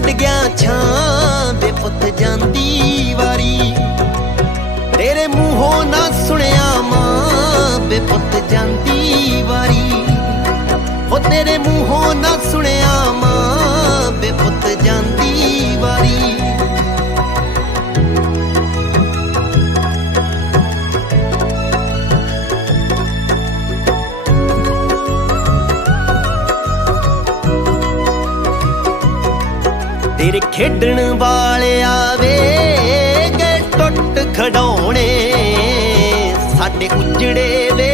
ਛੱਡ ਗਿਆ ਛਾਂ ਦੇ ਪੁੱਤ ਜਾਂਦੀ ਵਾਰੀ। ਤੇਰੇ ਮੂੰਹੋਂ ਨਾ ਸੁਣਿਆ ਮਾਂ ਬੇ ਪੁੱਤ ਜਾਂਦੀ ਵਾਰੀ। ਉਹ ਤੇਰੇ ਮੂੰਹੋਂ ਨਾ ਸੁਣਿਆ ਮਾਂ ਤੇਰੇ ਖੇਡਣ ਵਾਲਿਆ ਵੇ ਗਏ ਟੁੱਟ ਖਡਾਉਣੇ ਸਾਡੇ ਉਜੜੇ ਵੇ